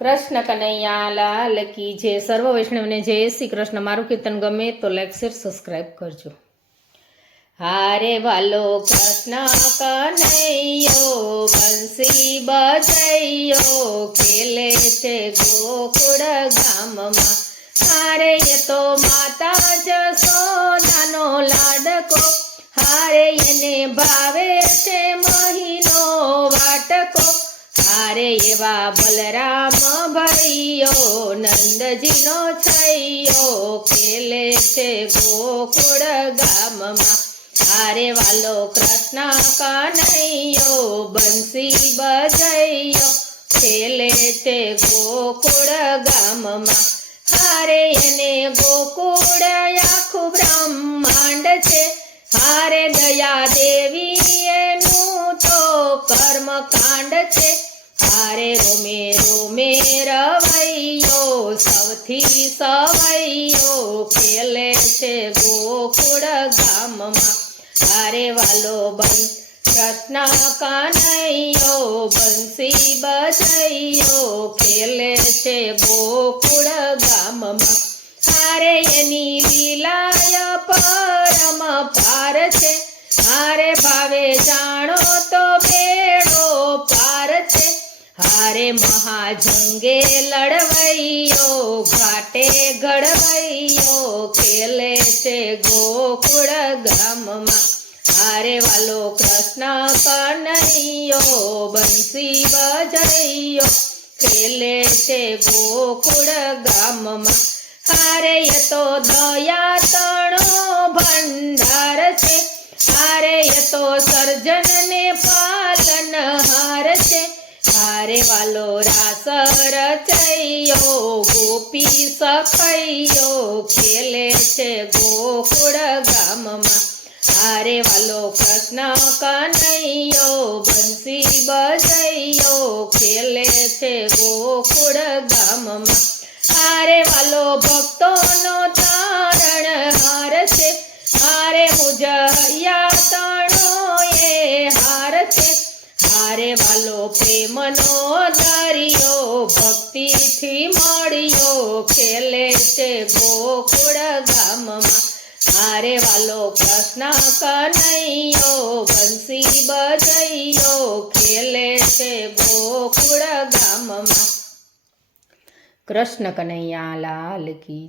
કૃષ્ણ કનૈયા લાલ કી જય. સર્વ વૈષ્ણવને જય શ્રી કૃષ્ણ. મારું કીર્તન ગમે તો લાઈક શેર સબસ્ક્રાઈબ કરજો. હારે વાલો કૃષ્ણ કનૈયો બંસી બજૈયો ખેલે છે ગોકુળ ગામમાં. હારે એ તો માતા જશોદાનો લાડકો, હારે એને ભાવે છે મહીનો વાટકો. હારે એવા બલરામ ભાઈઓ નંદજીનો છૈયો ખેલે છે ગોકુળ ગામમાં. હારે વાલો કૃષ્ણ કનૈયો બંસી બજૈયો ખેલે છે ગોકુળ ગામમાં. હારે એને ગોકુળ આખું બ્રહ્માંડ છે. હારે દયા દેવી એનું તો કર્મકાંડ છે. હારે રોમે રોમે રવૈયો સૌથી સવૈયો ખેલે છે ગોકુળ ગામમાં. હારે વાલો કૃષ્ણ કનૈયો બંસી બજૈયો ખેલે છે ગોકુળ ગામમાં. હારે એની લીલાય પરમ પાર છે. હારે ભાવે જાણો તો બેડો પાર છે. હારે મહાજંગે લડવૈયો ઘાટે ઘડવૈયો ખેલે છે ગોકુળ ગામમાં. હારે વાલો કૃષ્ણ કનૈયો બંસી બજૈયો ખેલે છે ગોકુળ ગામમાં. હારે એ તો દયા તણો ભંડાર છે. હારે એ તો સર્જનને પાલન હાર છે. હારે વાલો રાસ રચૈયો ગોપી સખૈયો ખેલે છે ગોકુળ ગામમાં. હારે વાલો કૃષ્ણ કનૈયો બંસી બજૈયો ખેલે છે ગોકુળ ગામમાં. હારે વાલો ભક્તોનો તારણ હાર છે. હારે મુજૈયા તણો એ હાર છે. હારે વાલો પ્રેમનો દરિયો ભક્તિથી મળ્યો ખેલે છે ગોકુળ ગામમાં. હારે વાલો કૃષ્ણ કનૈયો બંસી બજૈયો ખેલે છે ગોકુળ ગામમાં. કૃષ્ણ કનૈયા લાલ કી